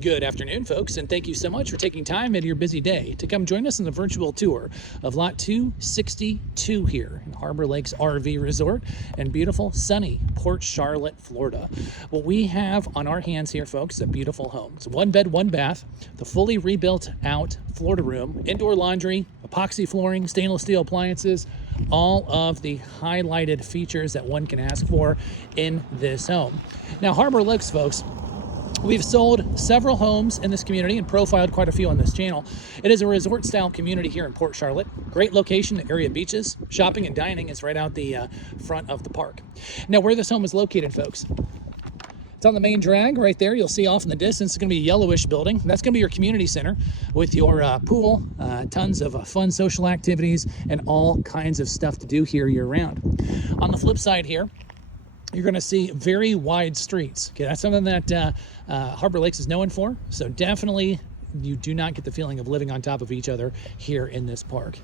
Good afternoon, folks, and thank you so much for taking time out of your busy day to come join us on the virtual tour of Lot 262 here in Harbor Lakes RV Resort in beautiful, sunny Port Charlotte, Florida. What we have on our hands here, folks, is a beautiful home. It's one bed, one bath, the fully rebuilt out Florida room, indoor laundry, epoxy flooring, stainless steel appliances, all of the highlighted features that one can ask for in this home. Now, Harbor Lakes, folks, we've sold several homes in this community and profiled quite a few on this channel. It is a resort-style community here in Port Charlotte. Great location, area beaches, shopping and dining is right out the front of the park. Now, where this home is located, folks, it's on the main drag right there. You'll see off in the distance, it's going to be a yellowish building. That's going to be your community center with your pool, tons of fun social activities, and all kinds of stuff to do here year-round. On the flip side here, you're going to see very wide streets. Okay, that's something that Harbor Lakes is known for. So definitely you do not get the feeling of living on top of each other here in this park.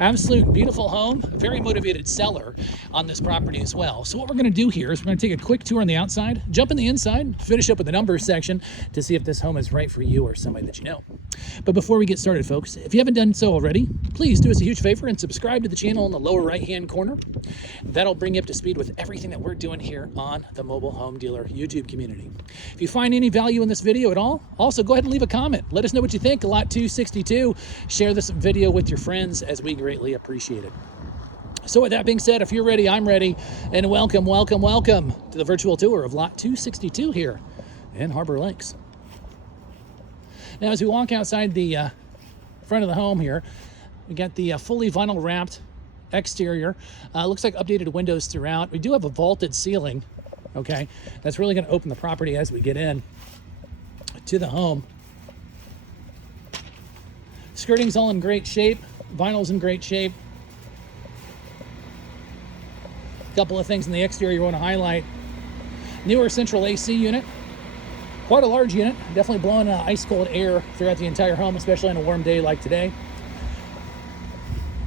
Absolute beautiful home, very motivated seller on this property as well. So what we're going to do here is we're going to take a quick tour on the outside, jump in the inside, finish up with the numbers section to see if this home is right for you or somebody that you know. But before we get started, folks, if you haven't done so already, please do us a huge favor and subscribe to the channel in the lower right-hand corner. That'll bring you up to speed with everything that we're doing here on the Mobile Home Dealer YouTube community. If you find any value in this video at all, also go ahead and leave a comment. Let us know what you think. Lot 262. Share this video with your friends as we greatly appreciate it. So with that being said, if you're ready, I'm ready, and welcome to the virtual tour of Lot 262 here in Harbor Lakes. Now, as we walk outside the front of the home here, we got the fully vinyl wrapped exterior. Looks like updated windows throughout. We do have a vaulted ceiling, okay? That's really going to open the property as we get in to the home. Skirting's all in great shape. Vinyl's in great shape. A couple of things in the exterior you want to highlight. Newer central AC unit. Quite a large unit. Definitely blowing ice cold air throughout the entire home, especially on a warm day like today.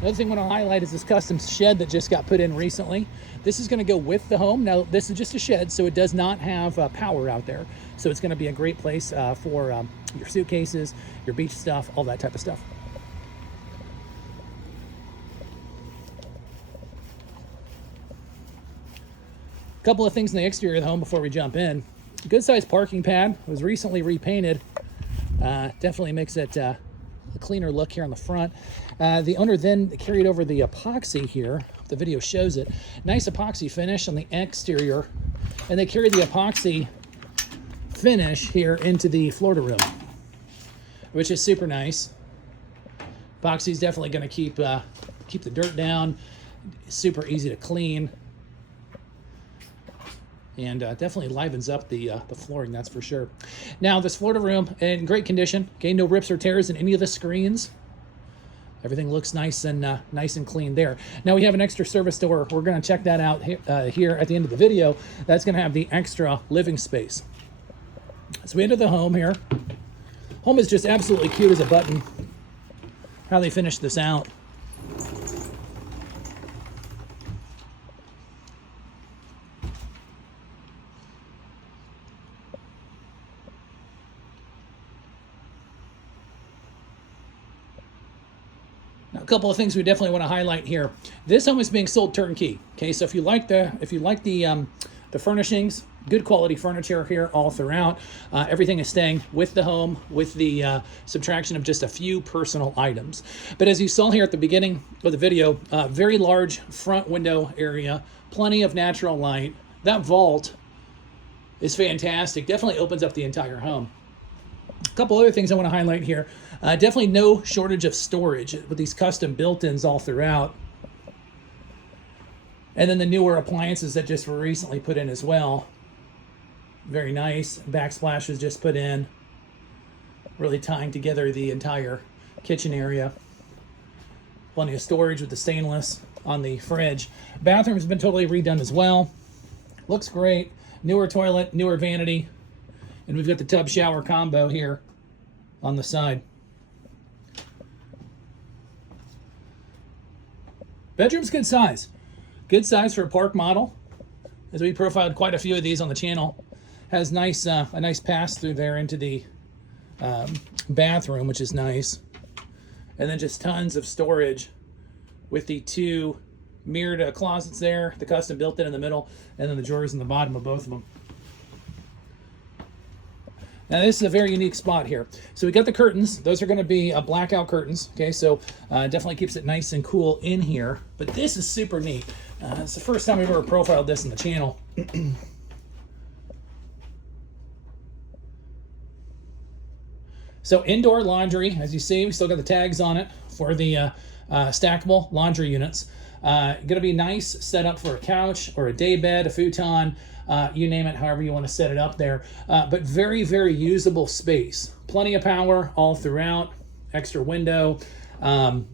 Another thing I want to highlight is this custom shed that just got put in recently. This is going to go with the home. Now, this is just a shed, so it does not have power out there. So it's going to be a great place for your suitcases, your beach stuff, all that type of stuff. A couple of things in the exterior of the home before we jump in. Good sized parking pad. It was recently repainted. Definitely makes it a cleaner look here on the front. The owner then carried over the epoxy here. The video shows it. Nice epoxy finish on the exterior. And they carried the epoxy finish here into the Florida room, which is super nice. Epoxy is definitely going to keep the dirt down. Super easy to clean. And definitely livens up the flooring, that's for sure. Now, this Florida room in great condition. Okay, no rips or tears in any of the screens. Everything looks nice and clean there. Now we have an extra service door. We're going to check that out here at the end of the video. That's going to have the extra living space. So we enter the home here. Home is just absolutely cute as a button. How they finished this out. A couple of things we definitely want to highlight here. This home is being sold turnkey. Okay, so if you like the furnishings, good quality furniture here all throughout. Everything is staying with the home with the subtraction of just a few personal items. But as you saw here at the beginning of the video, very large front window area, plenty of natural light. That vault is fantastic. Definitely opens up the entire home. A couple other things I want to highlight here. Definitely no shortage of storage with these custom built-ins all throughout. And then the newer appliances that just were recently put in as well. Very nice. Backsplash was just put in. Really tying together the entire kitchen area. Plenty of storage with the stainless on the fridge. Bathroom has been totally redone as well. Looks great. Newer toilet, newer vanity. And we've got the tub shower combo here on the side. Bedroom's good size. Good size for a park model. As we profiled quite a few of these on the channel. Has nice a nice pass through there into the bathroom, which is nice. And then just tons of storage with the 2 mirrored closets there, the custom built in the middle, and then the drawers in the bottom of both of them. Now this is a very unique spot here. So we got the curtains. Those are going to be blackout curtains. Okay, so definitely keeps it nice and cool in here. But this is super neat. It's the first time we've ever profiled this in the channel. So indoor laundry, as you see, we still got the tags on it for the stackable laundry units. Going to be nice set up for a couch or a day bed, a futon, you name it, however you want to set it up there. But very, very usable space. Plenty of power all throughout, extra window. And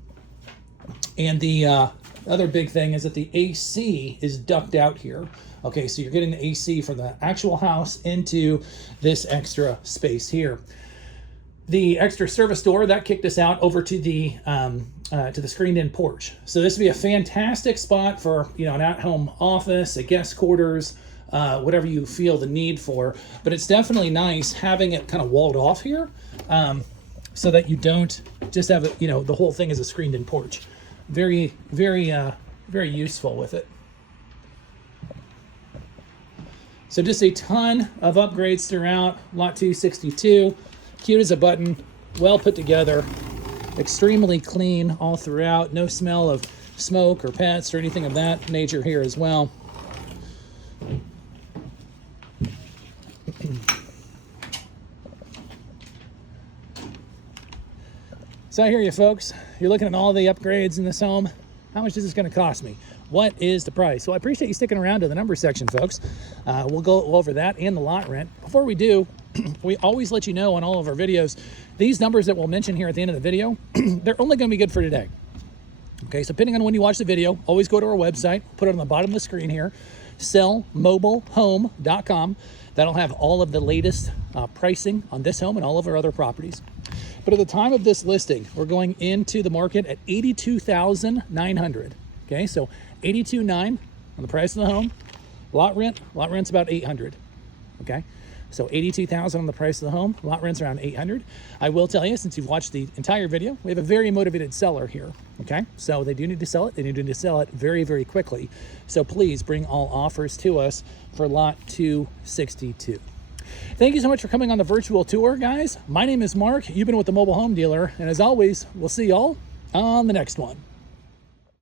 the other big thing is that the AC is ducted out here. Okay, so you're getting the AC from the actual house into this extra space here. The extra service door that kicked us out over to the screened-in porch. So this would be a fantastic spot for, you know, an at-home office, a guest quarters, whatever you feel the need for. But it's definitely nice having it kind of walled off here, so that you don't just have it, you know, the whole thing is a screened-in porch. Very, very, very useful with it. So just a ton of upgrades throughout Lot 262. Cute as a button, well put together, extremely clean all throughout. No smell of smoke or pets or anything of that nature here as well. So I hear you folks, you're looking at all the upgrades in this home. How much is this going to cost me? What is the price? So I appreciate you sticking around to the number section, folks. We'll go over that and the lot rent. Before we do, we always let you know on all of our videos, these numbers that we'll mention here at the end of the video, they're only going to be good for today. Okay, so depending on when you watch the video, always go to our website, put it on the bottom of the screen here, sellmobilehome.com. That'll have all of the latest pricing on this home and all of our other properties. But at the time of this listing, we're going into the market at $82,900. Okay, so $82,900 on the price of the home. Lot rent's about $800. Okay, so $82,000 on the price of the home. Lot rent's around $800. I will tell you, since you've watched the entire video, we have a very motivated seller here. Okay, so they do need to sell it. They need to sell it very, very quickly. So please bring all offers to us for Lot 262. Thank you so much for coming on the virtual tour, guys. My name is Mark. You've been with the Mobile Home Dealer, and as always, we'll see y'all on the next one.